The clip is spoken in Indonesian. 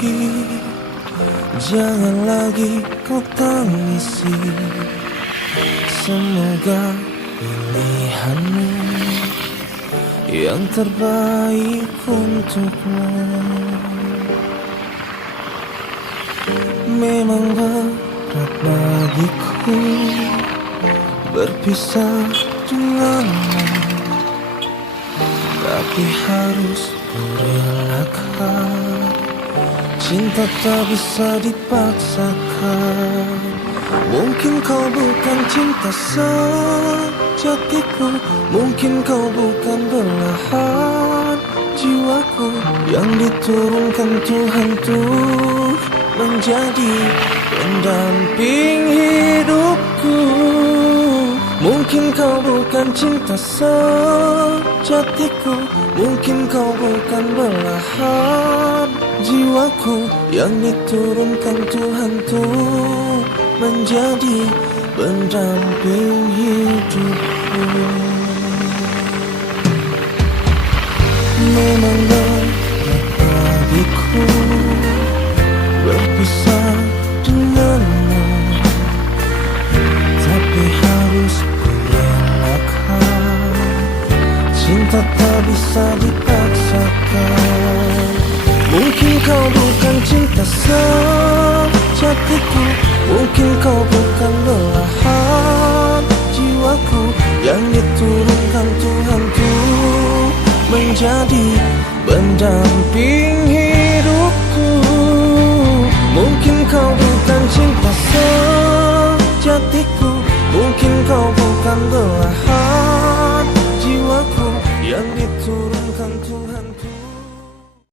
pergi, jangan lagi kau tangisi. Semoga pilihanmu yang terbaik untukmu. Memang berat bagiku berpisah denganmu, tapi harus kurelakan. Cinta tak bisa dipaksakan. Mungkin kau bukan cinta sejatiku, mungkin kau bukan belahan jiwaku yang diturunkan Tuhan tuh menjadi pendamping hidupku. Mungkin kau bukan cinta sejatiku, mungkin kau bukan belahan jiwaku yang diturunkan Tuhan tuh menjadi pendamping hidupku. Memang berat bagiku berpisah denganmu, tapi harus kurelakan. Cinta tak bisa dipaksakan. Mungkin kau bukan cinta sejatiku, mungkin kau bukan belahan jiwaku yang diturunkan Tuhan tuh menjadi pendamping